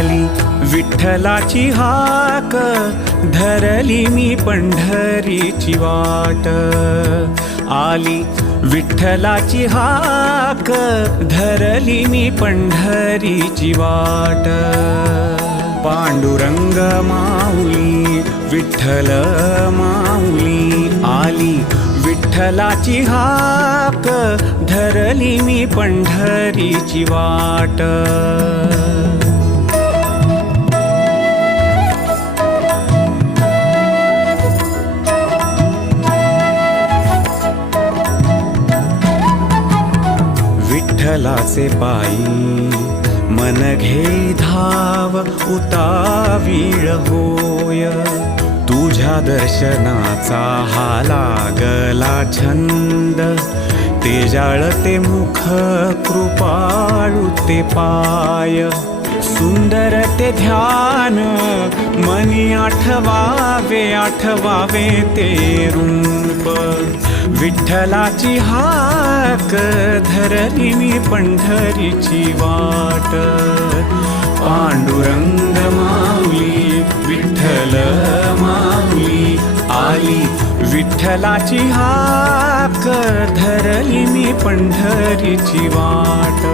आली विठ्ठलाची हाक, धरली मी पंढरीची वाट. आली विठ्ठलाची हाक, धरली मी पंढरीची वाट. पांडुरंग माऊली विठ्ठल माऊली, आली विठ्ठलाची हाक, धरली मी पंढरीची वाट. विठ्ठलाचे पायी मन घे धाव, उतावीळ होय. तुझ्या दर्शनाचा हा लागला छंद, ते जाळते मुख कृपाळू ते पाय. सुंदर ते ध्यान मनी आठवावे, आठवावे ते रूप. विठ्ठलाची हाक, धरली मी पंढरीची वाट. पांडुरंग माऊली विठ्ठल माऊली, आली विठ्ठलाची हाक, धरली मी पंढरीची वाट.